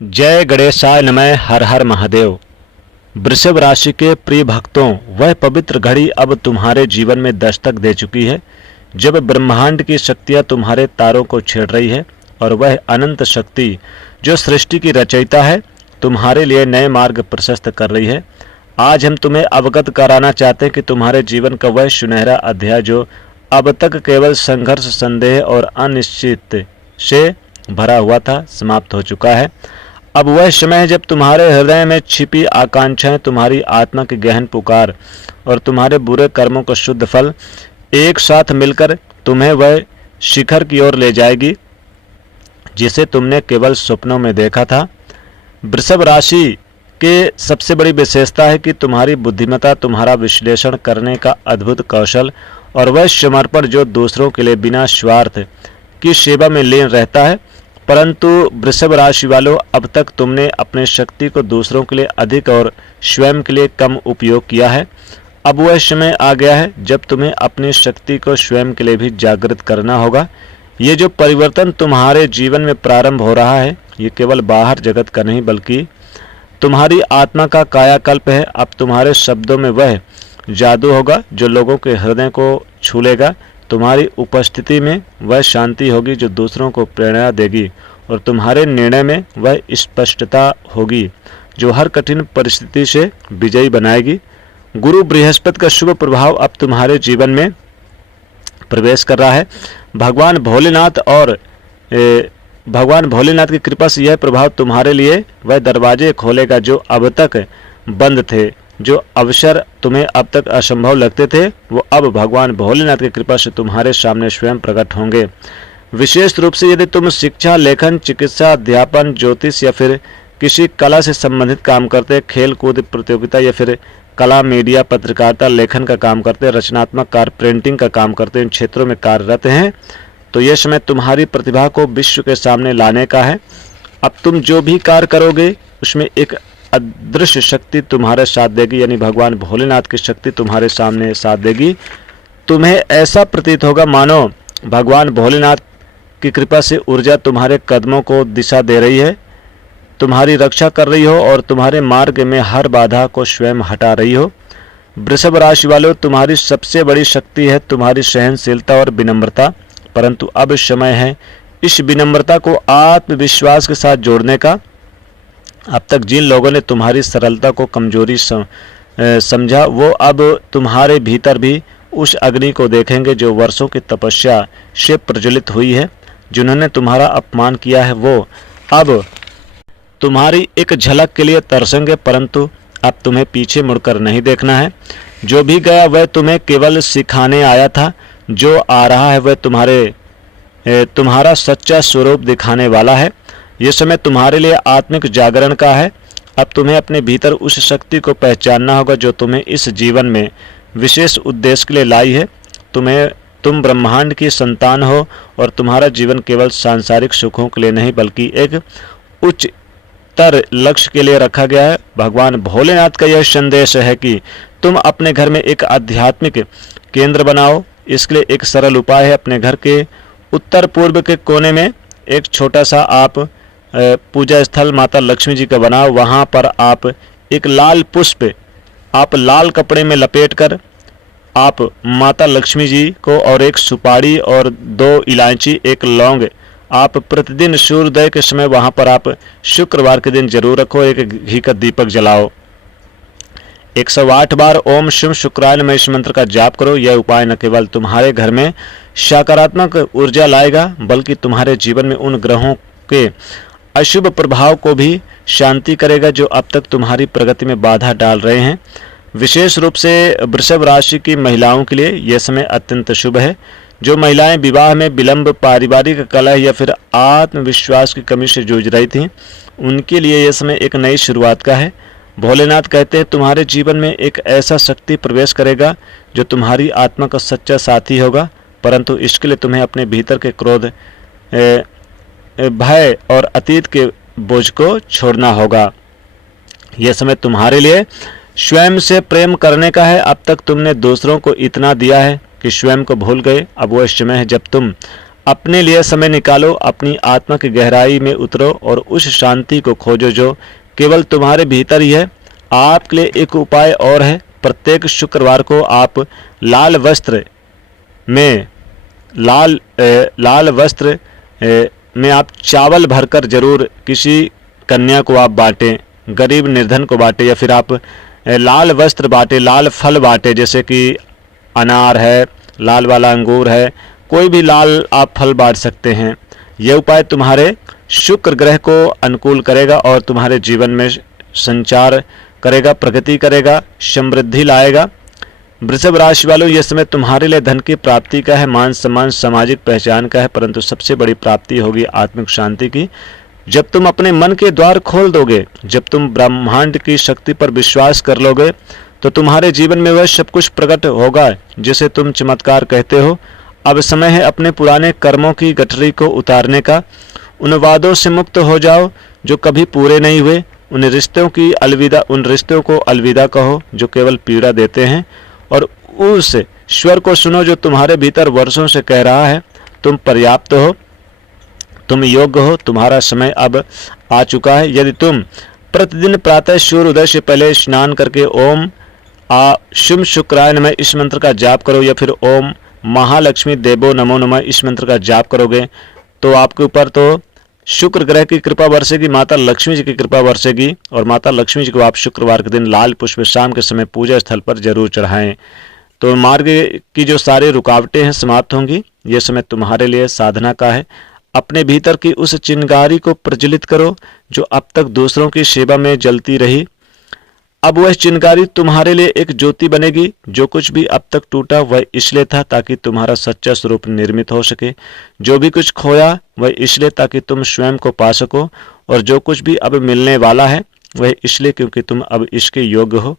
जय गणेशाय नमः। हर हर महादेव। वृषभ राशि के प्रिय भक्तों, वह पवित्र घड़ी अब तुम्हारे जीवन में दस्तक दे चुकी है जब ब्रह्मांड की शक्तियां तुम्हारे तारों को छेड़ रही है और वह अनंत शक्ति जो सृष्टि की रचयिता है तुम्हारे लिए नए मार्ग प्रशस्त कर रही है। आज हम तुम्हें अवगत कराना चाहते हैं कि तुम्हारे जीवन का वह सुनहरा अध्याय जो अब तक केवल संघर्ष, संदेह और अनिश्चित से भरा हुआ था, समाप्त हो चुका है। अब वह समय है जब तुम्हारे हृदय में छिपी आकांक्षाएं, तुम्हारी आत्मा की गहन पुकार और तुम्हारे बुरे कर्मों का शुद्ध फल एक साथ मिलकर तुम्हें वह शिखर की ओर ले जाएगी जिसे तुमने केवल स्वप्नों में देखा था। वृषभ राशि के सबसे बड़ी विशेषता है कि तुम्हारी बुद्धिमत्ता, तुम्हारा विश्लेषण करने का अद्भुत कौशल और वह समर्पण जो दूसरों के लिए बिना स्वार्थ की सेवा में लीन रहता है। परंतु वृषभ राशि वालों, अब तक तुमने अपने शक्ति को दूसरों के लिए अधिक और स्वयं के लिए कम उपयोग किया है। अब वह समय आ गया है जब तुम्हें अपनी शक्ति को स्वयं के लिए भी जागृत करना होगा। ये जो परिवर्तन तुम्हारे जीवन में प्रारंभ हो रहा है, ये केवल बाहर जगत का नहीं बल्कि तुम्हारी आत्मा का कायाकल्प है। अब तुम्हारे शब्दों में वह जादू होगा जो लोगों के हृदय को छू लेगा। तुम्हारी उपस्थिति में वह शांति होगी जो दूसरों को प्रेरणा देगी और तुम्हारे निर्णय में वह स्पष्टता होगी जो हर कठिन परिस्थिति से विजयी बनाएगी। गुरु बृहस्पति का शुभ प्रभाव अब तुम्हारे जीवन में प्रवेश कर रहा है। भगवान भोलेनाथ की कृपा से यह प्रभाव तुम्हारे लिए वह दरवाजे खोलेगा जो अब तक बंद थे। जो अवसर तुम्हें अब तक असंभव लगते थे वो अब भगवान भोलेनाथ की कृपा से तुम्हारे सामने स्वयं प्रकट होंगे। विशेष रूप से यदि तुम शिक्षा, लेखन, चिकित्सा, अध्यापन, ज्योतिष या फिर किसी कला से संबंधित काम करते, खेल कूद प्रतियोगिता या फिर कला, मीडिया, पत्रकारिता, लेखन का काम करते, रचनात्मक कार्य, प्रिंटिंग का काम करते, इन क्षेत्रों में कार्यरत हैं तो यह समय तुम्हारी प्रतिभा को विश्व के सामने लाने का है। अब तुम जो भी कार्य करोगे उसमें एक अदृश्य शक्ति तुम्हारे साथ देगी, यानी भगवान भोलेनाथ की शक्ति तुम्हारे सामने साथ देगी। तुम्हें ऐसा प्रतीत होगा मानो भगवान भोलेनाथ की कृपा से ऊर्जा तुम्हारे कदमों को दिशा दे रही है, तुम्हारी रक्षा कर रही हो और तुम्हारे मार्ग में हर बाधा को स्वयं हटा रही हो। वृषभ राशि वालों, तुम्हारी सबसे बड़ी शक्ति है तुम्हारी सहनशीलता और विनम्रता। परंतु अब समय है इस विनम्रता को आत्मविश्वास के साथ जोड़ने का। अब तक जिन लोगों ने तुम्हारी सरलता को कमजोरी समझा वो अब तुम्हारे भीतर भी उस अग्नि को देखेंगे जो वर्षों की तपस्या से प्रज्वलित हुई है। जिन्होंने तुम्हारा अपमान किया है वो अब तुम्हारी एक झलक के लिए तरसेंगे, परंतु अब तुम्हें पीछे मुड़कर नहीं देखना है। जो भी गया वह तुम्हें केवल सिखाने आया था, जो आ रहा है वह तुम्हारा सच्चा स्वरूप दिखाने वाला है। यह समय तुम्हारे लिए आत्मिक जागरण का है। अब तुम्हें अपने भीतर उस शक्ति को पहचानना होगा जो तुम्हें इस जीवन में विशेष उद्देश्य के लिए लाई है। तुम ब्रह्मांड की संतान हो और तुम्हारा जीवन केवल सांसारिक सुखों के लिए नहीं बल्कि एक उच्चतर लक्ष्य के लिए रखा गया है। भगवान भोलेनाथ का यह संदेश है कि तुम अपने घर में एक आध्यात्मिक केंद्र बनाओ। इसके लिए एक सरल उपाय है, अपने घर के उत्तर पूर्व के कोने में एक छोटा सा आप पूजा स्थल माता लक्ष्मी जी का बनाओ। वहाँ पर आप एक लाल पुष्प आप लाल कपड़े में लपेटकर आप माता लक्ष्मी जी को और एक सुपारी और 2 इलायची, 1 लौंग आप प्रतिदिन सूर्योदय के समय वहाँ पर आप शुक्रवार के दिन जरूर रखो। एक घी का दीपक जलाओ। 108 बार ओम शिव शुक्राय नमः इस मंत्र का जाप करो। यह उपाय न केवल तुम्हारे घर में सकारात्मक ऊर्जा लाएगा बल्कि तुम्हारे जीवन में उन ग्रहों के अशुभ प्रभाव को भी शांति करेगा जो अब तक तुम्हारी प्रगति में बाधा डाल रहे हैं। विशेष रूप से वृषभ राशि की महिलाओं के लिए यह समय अत्यंत शुभ है। जो महिलाएं विवाह में विलंब, पारिवारिक कलह या फिर आत्मविश्वास की कमी से जूझ रही थीं, उनके लिए यह समय एक नई शुरुआत का है। भोलेनाथ कहते हैं तुम्हारे जीवन में एक ऐसा शक्ति प्रवेश करेगा जो तुम्हारी आत्मा का सच्चा साथी होगा, परंतु इसके लिए तुम्हें अपने भीतर के क्रोध, भय और अतीत के बोझ को छोड़ना होगा। यह समय तुम्हारे लिए स्वयं से प्रेम करने का है। अब तक तुमने दूसरों को इतना दिया है कि स्वयं को भूल गए। अब वह समय है जब तुम अपने लिए समय निकालो, अपनी आत्मा की गहराई में उतरो और उस शांति को खोजो जो केवल तुम्हारे भीतर ही है। आपके लिए एक उपाय और है। प्रत्येक शुक्रवार को आप लाल वस्त्र में लाल वस्त्र में आप चावल भरकर जरूर किसी कन्या को आप बांटें, गरीब निर्धन को बांटें, या फिर आप लाल वस्त्र बांटें, लाल फल बांटें, जैसे कि अनार है, लाल वाला अंगूर है, कोई भी लाल आप फल बांट सकते हैं। यह उपाय तुम्हारे शुक्र ग्रह को अनुकूल करेगा और तुम्हारे जीवन में संचार करेगा, प्रगति करेगा, समृद्धि लाएगा। वृषभ राशि वालों, यह समय तुम्हारे लिए धन की प्राप्ति का है, मान सम्मान, सामाजिक पहचान का है, परंतु सबसे बड़ी प्राप्ति होगी आत्मिक शांति की। जब तुम अपने मन के द्वार खोल दोगे, जब तुम ब्रह्मांड की शक्ति पर विश्वास कर लोगे, तो तुम्हारे जीवन में वह सब कुछ प्रकट होगा जिसे तुम चमत्कार कहते हो। अब समय है अपने पुराने कर्मों की गठरी को उतारने का। उन वादों से मुक्त हो जाओ जो कभी पूरे नहीं हुए। उन रिश्तों को अलविदा कहो जो केवल पीड़ा देते हैं, और उस स्वर को सुनो जो तुम्हारे भीतर वर्षों से कह रहा है, तुम पर्याप्त हो, तुम योग्य हो, तुम्हारा समय अब आ चुका है। यदि तुम प्रतिदिन प्रातः सूर्योदय से पहले स्नान करके ओम शुभ शुक्राय नमः इस मंत्र का जाप करो, या फिर ओम महालक्ष्मी देवो नमो नमः इस मंत्र का जाप करोगे, तो आपके ऊपर तो शुक्र ग्रह की कृपा बरसेगी, माता लक्ष्मी जी की कृपा बरसेगी। और माता लक्ष्मी जी को आप शुक्रवार के दिन लाल पुष्प शाम के समय पूजा स्थल पर जरूर चढ़ाएं, तो मार्ग की जो सारी रुकावटें हैं समाप्त होंगी। यह समय तुम्हारे लिए साधना का है। अपने भीतर की उस चिंगारी को प्रज्वलित करो जो अब तक दूसरों की सेवा में जलती रही। अब वह चिंगारी तुम्हारे लिए एक ज्योति बनेगी। जो कुछ भी अब तक टूटा वह इसलिए था ताकि तुम्हारा सच्चा स्वरूप निर्मित हो सके। जो भी कुछ खोया वह इसलिए ताकि तुम स्वयं को पा सको, और जो कुछ भी अब मिलने वाला है वह इसलिए क्योंकि तुम अब इसके योग्य हो।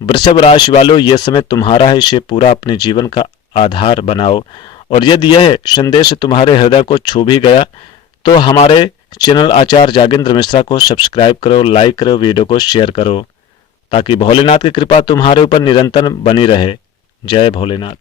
वृषभ राशि वालों, यह समय तुम्हारा है, इसे पूरा अपने जीवन का आधार बनाओ। और यदि यह संदेश तुम्हारे हृदय को छू भी गया तो हमारे चैनल आचार्य जागेंद्र मिश्रा को सब्सक्राइब करो, लाइक करो, वीडियो को शेयर करो, ताकि भोलेनाथ की कृपा तुम्हारे ऊपर निरंतर बनी रहे। जय भोलेनाथ।